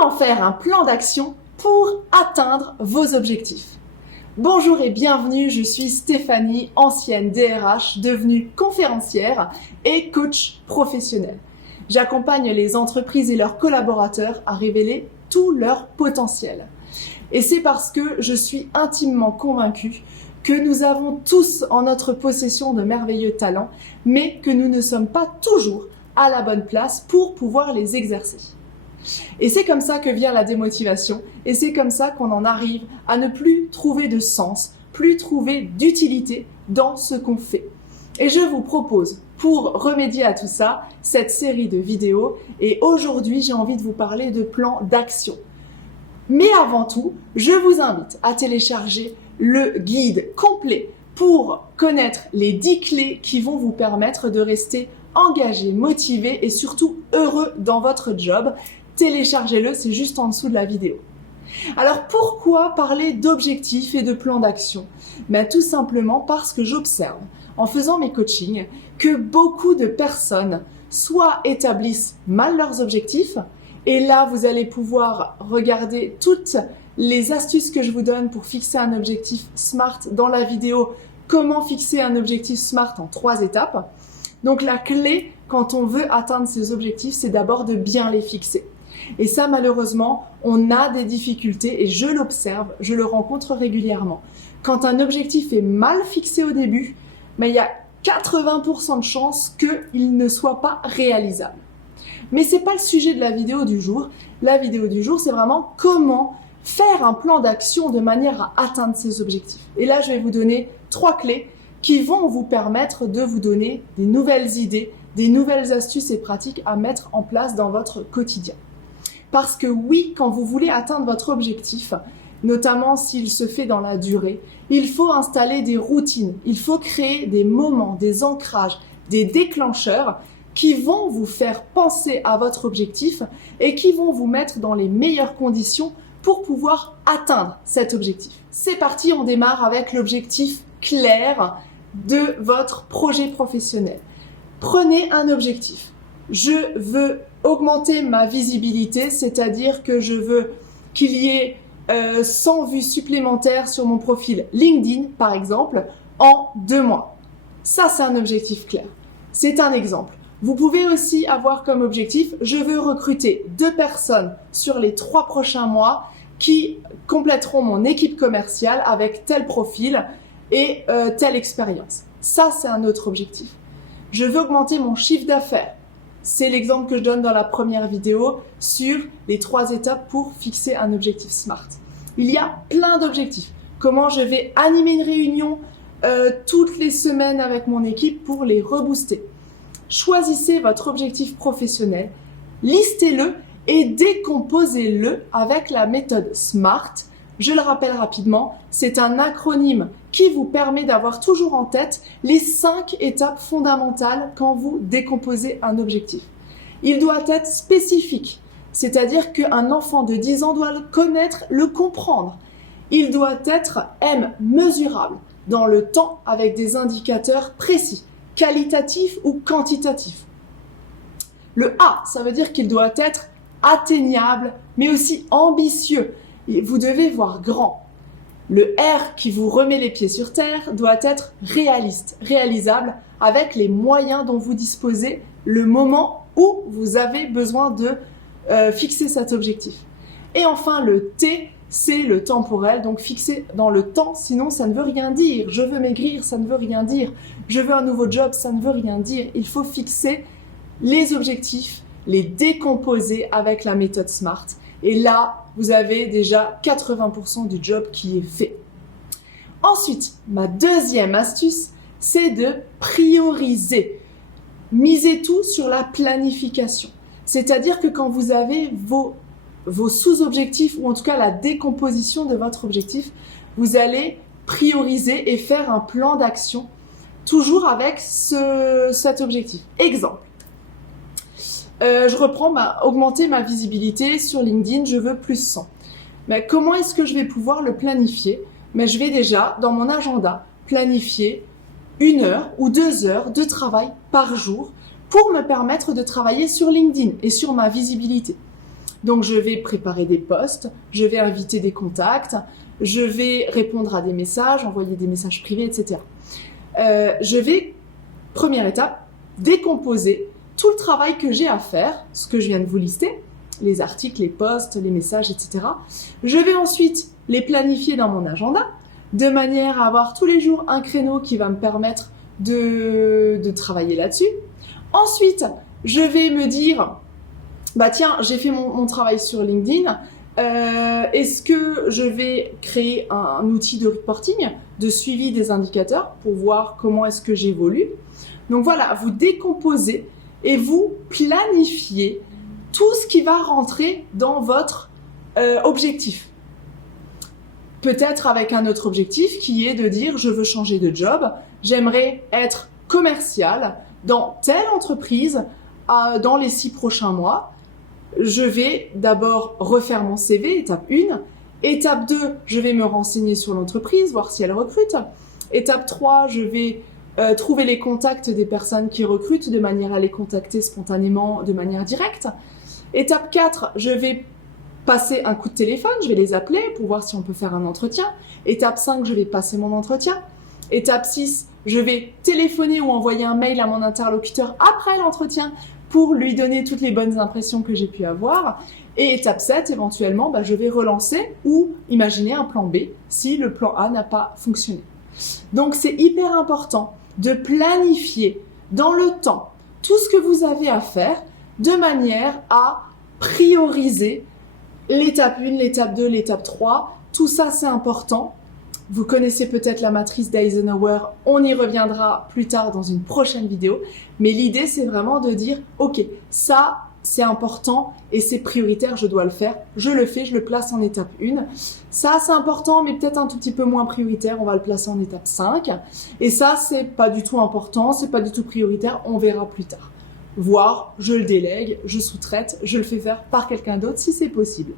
Comment faire un plan d'action pour atteindre vos objectifs? Bonjour et bienvenue, je suis Stéphanie, ancienne DRH, devenue conférencière et coach professionnel. J'accompagne les entreprises et leurs collaborateurs à révéler tout leur potentiel. Et c'est parce que je suis intimement convaincue que nous avons tous en notre possession de merveilleux talents, mais que nous ne sommes pas toujours à la bonne place pour pouvoir les exercer. Et c'est comme ça que vient la démotivation, et c'est comme ça qu'on en arrive à ne plus trouver de sens, plus trouver d'utilité dans ce qu'on fait. Et je vous propose, pour remédier à tout ça, cette série de vidéos, et aujourd'hui j'ai envie de vous parler de plan d'action. Mais avant tout, je vous invite à télécharger le guide complet pour connaître les 10 clés qui vont vous permettre de rester engagé, motivé et surtout heureux dans votre job. Téléchargez-le, c'est juste en dessous de la vidéo. Alors pourquoi parler d'objectifs et de plans d'action? Tout simplement parce que j'observe, en faisant mes coachings, que beaucoup de personnes soit établissent mal leurs objectifs, et là vous allez pouvoir regarder toutes les astuces que je vous donne pour fixer un objectif SMART dans la vidéo « Comment fixer un objectif SMART en 3 étapes ». Donc la clé quand on veut atteindre ces objectifs, c'est d'abord de bien les fixer. Et ça, malheureusement, on a des difficultés et je l'observe, je le rencontre régulièrement. Quand un objectif est mal fixé au début, il y a 80% de chances qu'il ne soit pas réalisable. Mais c'est pas le sujet de la vidéo du jour. La vidéo du jour, c'est vraiment comment faire un plan d'action de manière à atteindre ces objectifs. Et là, je vais vous donner 3 clés qui vont vous permettre de vous donner des nouvelles idées, des nouvelles astuces et pratiques à mettre en place dans votre quotidien. Parce que oui, quand vous voulez atteindre votre objectif, notamment s'il se fait dans la durée, il faut installer des routines, il faut créer des moments, des ancrages, des déclencheurs qui vont vous faire penser à votre objectif et qui vont vous mettre dans les meilleures conditions pour pouvoir atteindre cet objectif. C'est parti, on démarre avec l'objectif clair de votre projet professionnel. Prenez un objectif. Je veux augmenter ma visibilité, c'est-à-dire que je veux qu'il y ait 100 vues supplémentaires sur mon profil LinkedIn, par exemple, en 2 mois. Ça, c'est un objectif clair. C'est un exemple. Vous pouvez aussi avoir comme objectif, je veux recruter 2 personnes sur les 3 prochains mois qui compléteront mon équipe commerciale avec tel profil et telle expérience. Ça, c'est un autre objectif. Je veux augmenter mon chiffre d'affaires. C'est l'exemple que je donne dans la première vidéo sur les 3 étapes pour fixer un objectif SMART. Il y a plein d'objectifs. Comment je vais animer une réunion toutes les semaines avec mon équipe pour les rebooster. Choisissez votre objectif professionnel, listez-le et décomposez-le avec la méthode SMART. Je le rappelle rapidement, c'est un acronyme qui vous permet d'avoir toujours en tête les 5 étapes fondamentales quand vous décomposez un objectif. Il doit être spécifique, c'est-à-dire qu'un enfant de 10 ans doit le connaître, le comprendre. Il doit être mesurable dans le temps avec des indicateurs précis, qualitatifs ou quantitatifs. Le A, ça veut dire qu'il doit être atteignable, mais aussi ambitieux. Vous devez voir grand. Le R qui vous remet les pieds sur terre doit être réaliste, réalisable avec les moyens dont vous disposez le moment où vous avez besoin de fixer cet objectif. Et enfin le T, c'est le temporel, donc fixé dans le temps, sinon ça ne veut rien dire. Je veux maigrir, ça ne veut rien dire. Je veux un nouveau job, ça ne veut rien dire. Il faut fixer les objectifs, les décomposer avec la méthode SMART. Et là, vous avez déjà 80% du job qui est fait. Ensuite, ma deuxième astuce, c'est de prioriser. Misez tout sur la planification. C'est-à-dire que quand vous avez vos sous-objectifs, ou en tout cas la décomposition de votre objectif, vous allez prioriser et faire un plan d'action, toujours avec cet objectif. Exemple. Je reprends, augmenter ma visibilité sur LinkedIn, je veux plus 100. Mais comment est-ce que je vais pouvoir le planifier? Je vais déjà, dans mon agenda, planifier 1 heure ou 2 heures de travail par jour pour me permettre de travailler sur LinkedIn et sur ma visibilité. Donc, je vais préparer des posts, je vais inviter des contacts, je vais répondre à des messages, envoyer des messages privés, etc. Je vais, première étape, décomposer tout le travail que j'ai à faire, ce que je viens de vous lister, les articles, les posts, les messages, etc. Je vais ensuite les planifier dans mon agenda, de manière à avoir tous les jours un créneau qui va me permettre de travailler là-dessus. Ensuite, je vais me dire, bah tiens, j'ai fait mon travail sur LinkedIn, est-ce que je vais créer un outil de reporting, de suivi des indicateurs pour voir comment est-ce que j'évolue. Donc voilà, vous décomposez et vous planifiez tout ce qui va rentrer dans votre objectif. Peut-être avec un autre objectif qui est de dire je veux changer de job, j'aimerais être commercial dans telle entreprise dans les 6 prochains mois. Je vais d'abord refaire mon CV, étape 1. Étape 2, je vais me renseigner sur l'entreprise, voir si elle recrute. Étape 3, je vais trouver les contacts des personnes qui recrutent de manière à les contacter spontanément, de manière directe. Étape 4, je vais passer un coup de téléphone, je vais les appeler pour voir si on peut faire un entretien. Étape 5, je vais passer mon entretien. Étape 6, je vais téléphoner ou envoyer un mail à mon interlocuteur après l'entretien pour lui donner toutes les bonnes impressions que j'ai pu avoir. Et étape 7, éventuellement, je vais relancer ou imaginer un plan B si le plan A n'a pas fonctionné. Donc, c'est hyper important de planifier dans le temps tout ce que vous avez à faire de manière à prioriser l'étape 1, l'étape 2, l'étape 3. Tout ça, c'est important. Vous connaissez peut-être la matrice d'Eisenhower, on y reviendra plus tard dans une prochaine vidéo. Mais l'idée, c'est vraiment de dire, ok, ça, c'est important et c'est prioritaire, je dois le faire. Je le fais, je le place en étape 1. Ça, c'est important, mais peut-être un tout petit peu moins prioritaire, on va le placer en étape 5. Et ça, c'est pas du tout important, c'est pas du tout prioritaire, on verra plus tard. Voire, je le délègue, je sous-traite, je le fais faire par quelqu'un d'autre si c'est possible.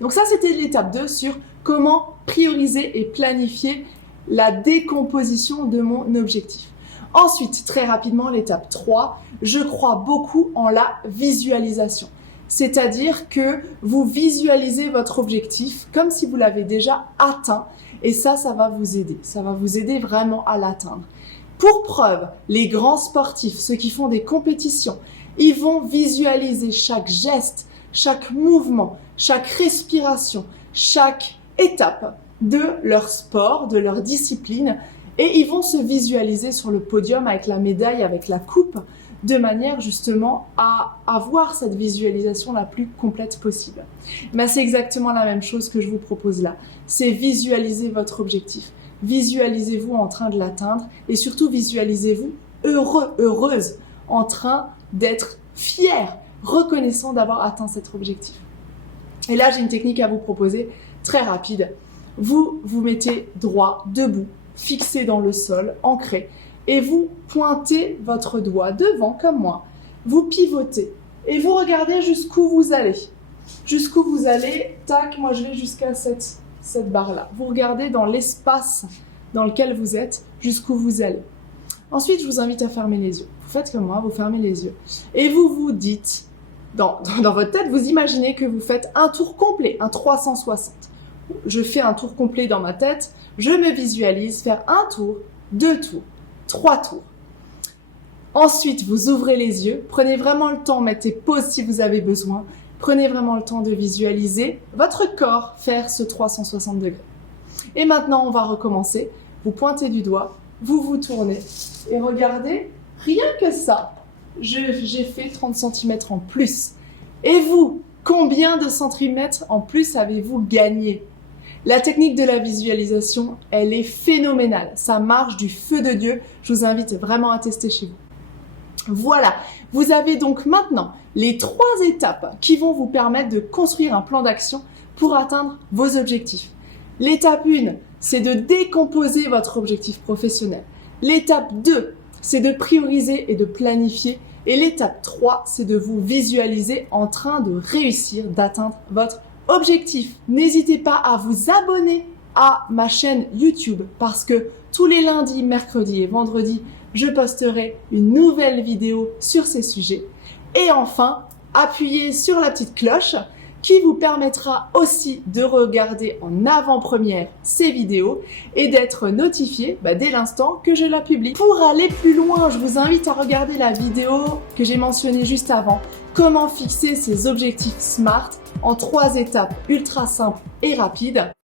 Donc ça, c'était l'étape 2 sur comment prioriser et planifier la décomposition de mon objectif. Ensuite, très rapidement, l'étape 3, je crois beaucoup en la visualisation. C'est-à-dire que vous visualisez votre objectif comme si vous l'avez déjà atteint et ça va vous aider. Ça va vous aider vraiment à l'atteindre. Pour preuve, les grands sportifs, ceux qui font des compétitions, ils vont visualiser chaque geste, chaque mouvement, chaque respiration, chaque étape de leur sport, de leur discipline et ils vont se visualiser sur le podium avec la médaille, avec la coupe, de manière justement à avoir cette visualisation la plus complète possible. Mais c'est exactement la même chose que je vous propose là. C'est visualiser votre objectif. Visualisez-vous en train de l'atteindre et surtout visualisez-vous heureux, heureuse, en train d'être fier, reconnaissant d'avoir atteint cet objectif. Et là, j'ai une technique à vous proposer très rapide. Vous vous mettez droit, debout, fixé dans le sol, ancré, et vous pointez votre doigt devant comme moi. Vous pivotez et vous regardez jusqu'où vous allez. Jusqu'où vous allez, tac, moi je vais jusqu'à cette barre-là. Vous regardez dans l'espace dans lequel vous êtes, jusqu'où vous allez. Ensuite, je vous invite à fermer les yeux. Vous faites comme moi, vous fermez les yeux. Et vous vous dites, dans votre tête, vous imaginez que vous faites un tour complet, un 360. Je fais un tour complet dans ma tête, je me visualise faire un tour, 2 tours, 3 tours. Ensuite, vous ouvrez les yeux, prenez vraiment le temps, mettez pause si vous avez besoin, prenez vraiment le temps de visualiser votre corps faire ce 360 degrés. Et maintenant, on va recommencer. Vous pointez du doigt, vous vous tournez et regardez, rien que ça, j'ai fait 30 cm en plus. Et vous, combien de centimètres en plus avez-vous gagné ? La technique de la visualisation, elle est phénoménale. Ça marche du feu de Dieu. Je vous invite vraiment à tester chez vous. Voilà, vous avez donc maintenant les 3 étapes qui vont vous permettre de construire un plan d'action pour atteindre vos objectifs. L'étape 1, c'est de décomposer votre objectif professionnel. L'étape 2, c'est de prioriser et de planifier. Et l'étape 3, c'est de vous visualiser en train de réussir, d'atteindre votre objectif. N'hésitez pas à vous abonner à ma chaîne YouTube parce que tous les lundis, mercredis et vendredis, je posterai une nouvelle vidéo sur ces sujets. Et enfin, appuyez sur la petite cloche qui vous permettra aussi de regarder en avant-première ces vidéos et d'être notifié dès l'instant que je la publie. Pour aller plus loin, je vous invite à regarder la vidéo que j'ai mentionnée juste avant, comment fixer ses objectifs SMART en 3 étapes ultra simples et rapides.